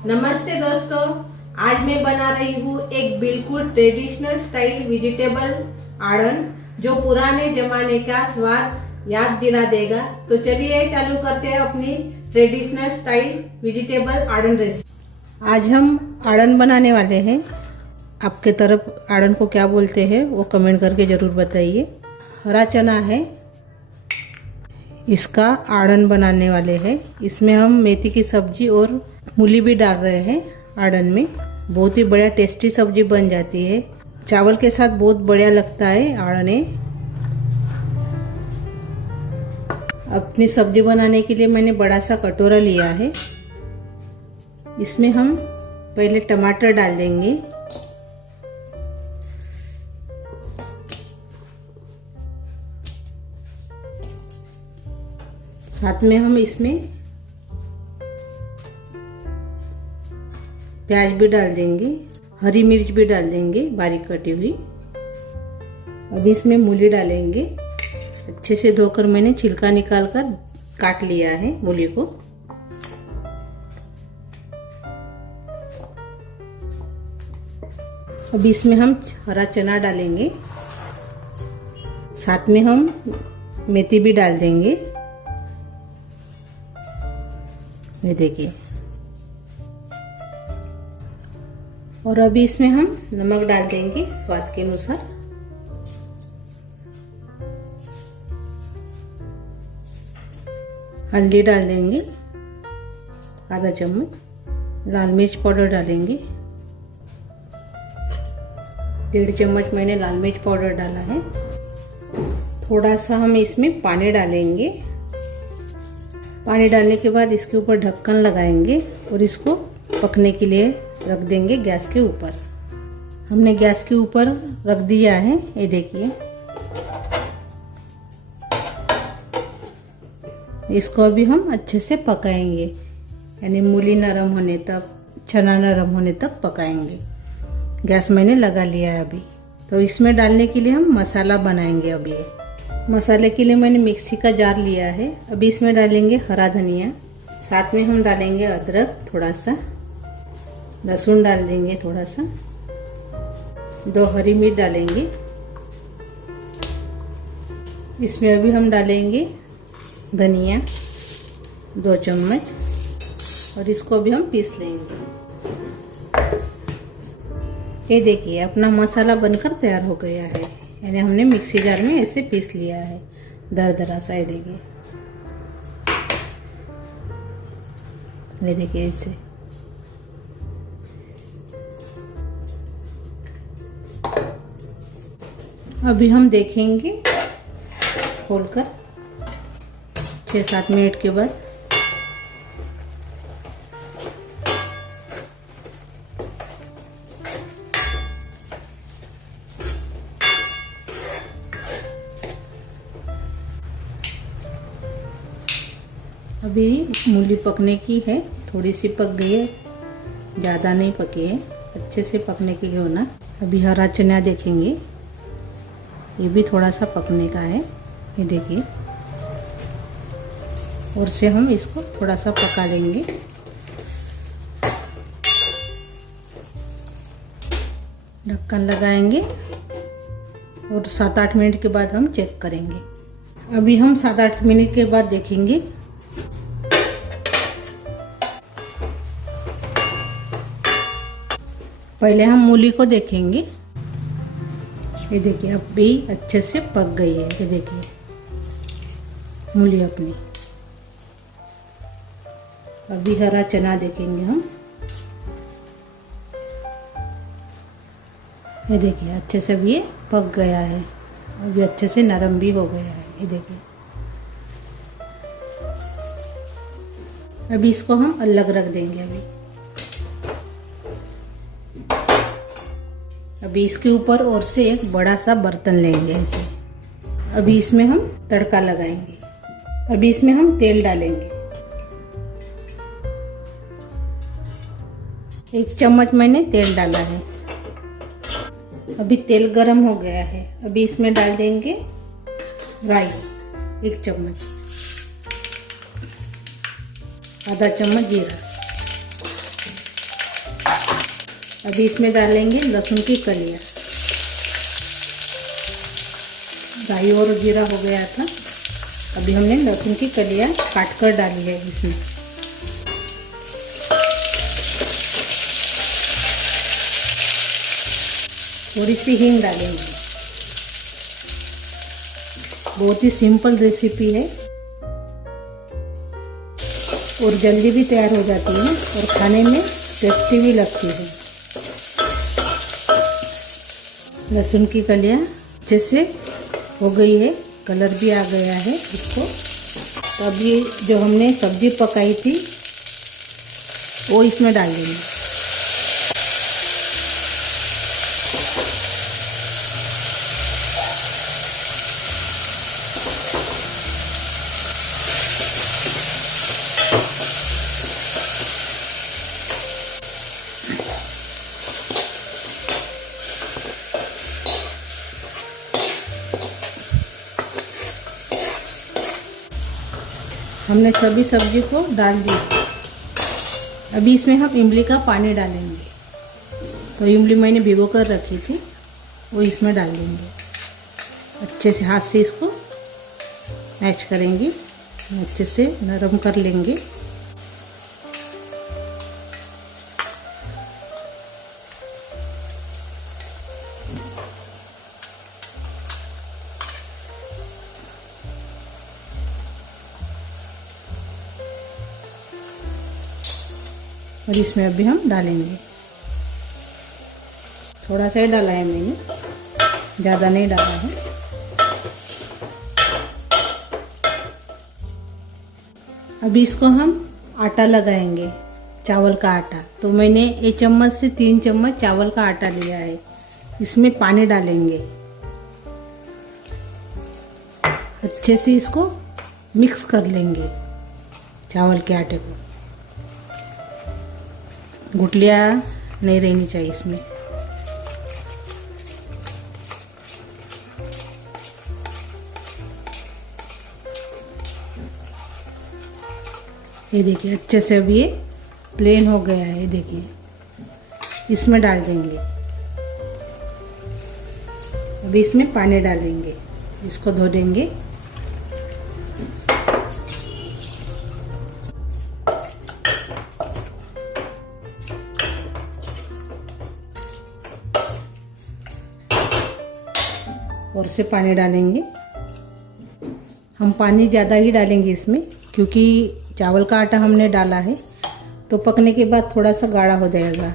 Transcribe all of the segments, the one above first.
नमस्ते दोस्तों, आज मैं बना रही हूँ एक बिल्कुल ट्रेडिशनल स्टाइल वेजिटेबल आड़न जो पुराने जमाने का स्वाद याद दिला देगा। तो चलिए चालू करते हैं अपनी ट्रेडिशनल स्टाइल वेजिटेबल आड़न रेसिपी। आज हम आड़न बनाने वाले हैं। आपके तरफ आड़न को क्या बोलते हैं वो कमेंट करके ज़रूर बताइए। हरा चना है, इसका आड़न बनाने वाले हैं। इसमें हम मेथी की सब्जी और मूली भी डाल रहे हैं आड़न में। बहुत ही बढ़िया टेस्टी सब्जी बन जाती है। चावल के साथ बहुत बढ़िया लगता है आड़न। अपनी सब्जी बनाने के लिए मैंने बड़ा सा कटोरा लिया है। इसमें हम पहले टमाटर डाल देंगे, साथ में हम इसमें प्याज भी डाल देंगे, हरी मिर्च भी डाल देंगे बारीक कटी हुई। अब इसमें मूली डालेंगे। अच्छे से धोकर मैंने छिलका निकालकर काट लिया है मूली को। अब इसमें हम हरा चना डालेंगे, साथ में हम मेथी भी डाल देंगे। ये देखिए। और अभी इसमें हम नमक डाल देंगे स्वाद के अनुसार। हल्दी डाल देंगे आधा चम्मच। लाल मिर्च पाउडर डालेंगे 1.5 चम्मच मैंने लाल मिर्च पाउडर डाला है। थोड़ा सा हम इसमें पानी डालेंगे। पानी डालने के बाद इसके ऊपर ढक्कन लगाएंगे और इसको पकने के लिए रख देंगे गैस के ऊपर। हमने गैस के ऊपर रख दिया है। ये देखिए। इसको अभी हम अच्छे से पकाएंगे, यानी मूली नरम होने तक, चना नरम होने तक पकाएंगे। गैस मैंने लगा लिया है अभी। तो इसमें डालने के लिए हम मसाला बनाएंगे। अभी मसाले के लिए मैंने मिक्सी का जार लिया है। अभी इसमें डालेंगे हरा धनिया, साथ में हम डालेंगे अदरक, थोड़ा सा लहसुन डाल देंगे, थोड़ा सा 2 हरी मिर्च डालेंगे। इसमें अभी हम डालेंगे धनिया 2 चम्मच और इसको अभी हम पीस लेंगे। ये देखिए अपना मसाला बनकर तैयार हो गया है, यानी हमने मिक्सी जार में ऐसे पीस लिया है दरदरा सा। ये देखिए, ये देखिए ऐसे। अभी हम देखेंगे खोलकर 6-7 मिनट के बाद। अभी मूली पकने की है, थोड़ी सी पक गई है, ज़्यादा नहीं पकी है, अच्छे से पकने की होना। अभी हरा चना देखेंगे, ये भी थोड़ा सा पकने का है। ये देखिए। और से हम इसको थोड़ा सा पका लेंगे। ढक्कन लगाएंगे और 7-8 मिनट के बाद हम चेक करेंगे। अभी हम 7-8 मिनट के बाद देखेंगे। पहले हम मूली को देखेंगे। ये देखिए अब भी अच्छे से पक गई है। ये देखिए मूली अपनी। अभी हरा चना देखेंगे हम। ये देखिए अच्छे से भी ये पक गया है, अभी अच्छे से नरम भी हो गया है। ये देखिए। अभी इसको हम अलग रख देंगे। अभी इसके ऊपर और से एक बड़ा सा बर्तन लेंगे ऐसे। अभी इसमें हम तड़का लगाएंगे। अभी इसमें हम तेल डालेंगे। 1 चम्मच मैंने तेल डाला है। अभी तेल गरम हो गया है। अभी इसमें डाल देंगे राई 1 चम्मच, आधा चम्मच जीरा, अभी इसमें डालेंगे लहसुन की कलियाँ। राई और जीरा हो गया था, अभी हमने लहसुन की कलियाँ काट कर डाली है इसमें। थोड़ी सी हींग डालेंगे। बहुत ही सिंपल रेसिपी है और जल्दी भी तैयार हो जाती है और खाने में टेस्टी भी लगती है। लहसुन की कलियाँ अच्छे से हो गई है, कलर भी आ गया है इसको। तो अब ये जो हमने सब्जी पकाई थी वो इसमें डाल देंगे। हमने सभी सब्जी को डाल दी। अभी इसमें हम इमली का पानी डालेंगे। तो इमली मैंने भिगो कर रखी थी, वो इसमें डाल देंगे। अच्छे से हाथ से इसको मैच करेंगे, अच्छे से नरम कर लेंगे। और इसमें अभी हम डालेंगे, थोड़ा सा ही डाला है मैंने, ज़्यादा नहीं डाला है। अभी इसको हम आटा लगाएंगे, चावल का आटा। तो मैंने 1 चम्मच से 3 चम्मच चावल का आटा लिया है। इसमें पानी डालेंगे, अच्छे से इसको मिक्स कर लेंगे चावल के आटे को। गुठलियाँ नहीं रहनी चाहिए इसमें। ये देखिए अच्छे से अभी ये प्लेन हो गया है। देखिए इसमें डाल देंगे। अभी इसमें पानी डालेंगे, इसको धो देंगे। और से पानी डालेंगे। हम पानी ज़्यादा ही डालेंगे इसमें, क्योंकि चावल का आटा हमने डाला है तो पकने के बाद थोड़ा सा गाढ़ा हो जाएगा।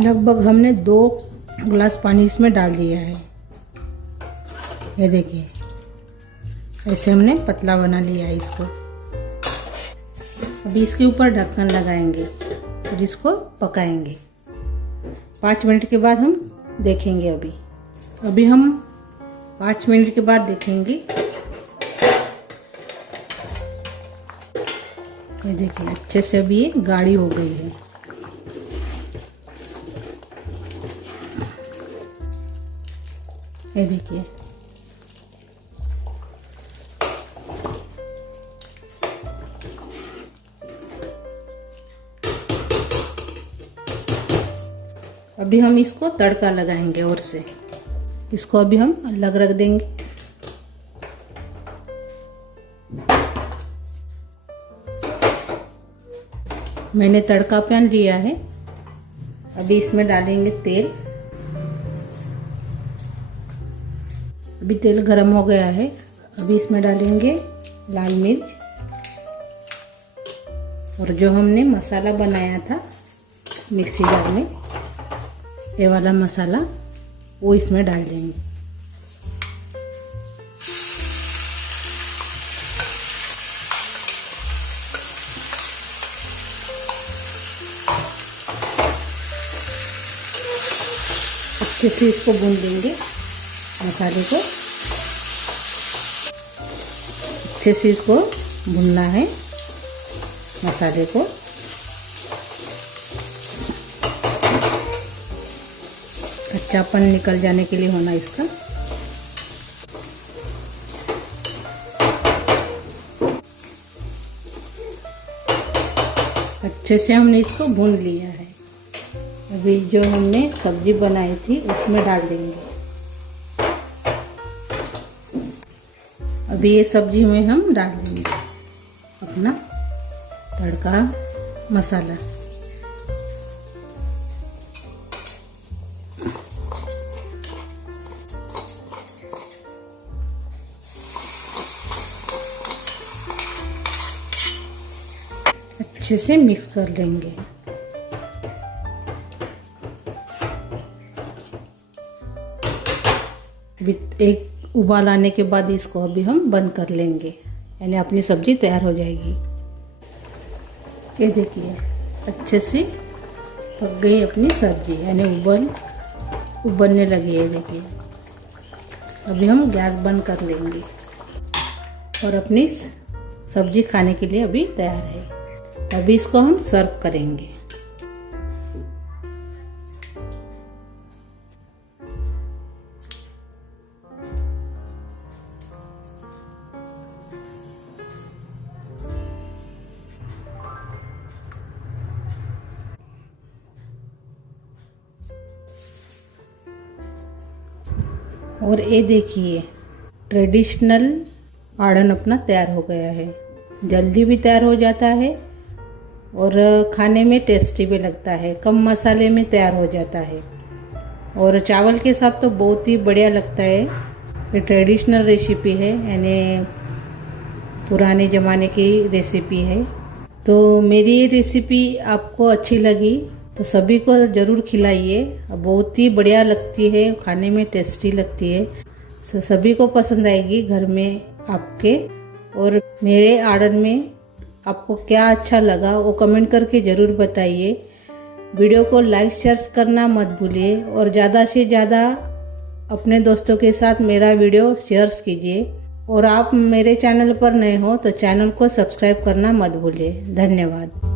लगभग हमने 2 गिलास पानी इसमें डाल दिया है। ये देखिए ऐसे हमने पतला बना लिया है इसको। अभी इसके ऊपर ढक्कन लगाएंगे और इसको पकाएंगे। 5 मिनट के बाद हम देखेंगे। अभी हम 5 मिनट के बाद देखेंगे। ये देखिए अच्छे से अभी ये गाढ़ी हो गई है। ये देखिए अभी हम इसको तड़का लगाएंगे और से। इसको अभी हम अलग रख देंगे। मैंने तड़का पैन लिया है। अभी इसमें डालेंगे तेल। अभी तेल गरम हो गया है। अभी इसमें डालेंगे लाल मिर्च और जो हमने मसाला बनाया था मिक्सी जार में, ये वाला मसाला वो इसमें डाल देंगे। अच्छे से इसको भून देंगे मसाले को। अच्छे से इसको भूनना है मसाले को। कच्चापन निकल जाने के लिए होना इसका। अच्छे से हमने इसको भून लिया है। अभी जो हमने सब्जी बनाई थी उसमें डाल देंगे। अभी ये सब्जी में हम डाल देंगे अपना तड़का मसाला। अच्छे से मिक्स कर लेंगे। अभी एक उबाल आने के बाद इसको अभी हम बंद कर लेंगे, यानी अपनी सब्जी तैयार हो जाएगी। ये देखिए अच्छे से पक गई अपनी सब्जी, यानी उबलने लगी है। देखिए अभी हम गैस बंद कर लेंगे और अपनी सब्जी खाने के लिए अभी तैयार है। अभी इसको हम सर्व करेंगे। और ये देखिए ट्रेडिशनल आड़न अपना तैयार हो गया है। जल्दी भी तैयार हो जाता है और खाने में टेस्टी भी लगता है। कम मसाले में तैयार हो जाता है और चावल के साथ तो बहुत ही बढ़िया लगता है। ये ट्रेडिशनल रेसिपी है, यानी पुराने ज़माने की रेसिपी है। तो मेरी ये रेसिपी आपको अच्छी लगी तो सभी को ज़रूर खिलाइए। बहुत ही बढ़िया लगती है, खाने में टेस्टी लगती है। सभी को पसंद आएगी घर में आपके। और मेरे आर्डर में आपको क्या अच्छा लगा वो कमेंट करके ज़रूर बताइए। वीडियो को लाइक शेयर करना मत भूलिए और ज़्यादा से ज़्यादा अपने दोस्तों के साथ मेरा वीडियो शेयर कीजिए। और आप मेरे चैनल पर नए हो तो चैनल को सब्सक्राइब करना मत भूलिए। धन्यवाद।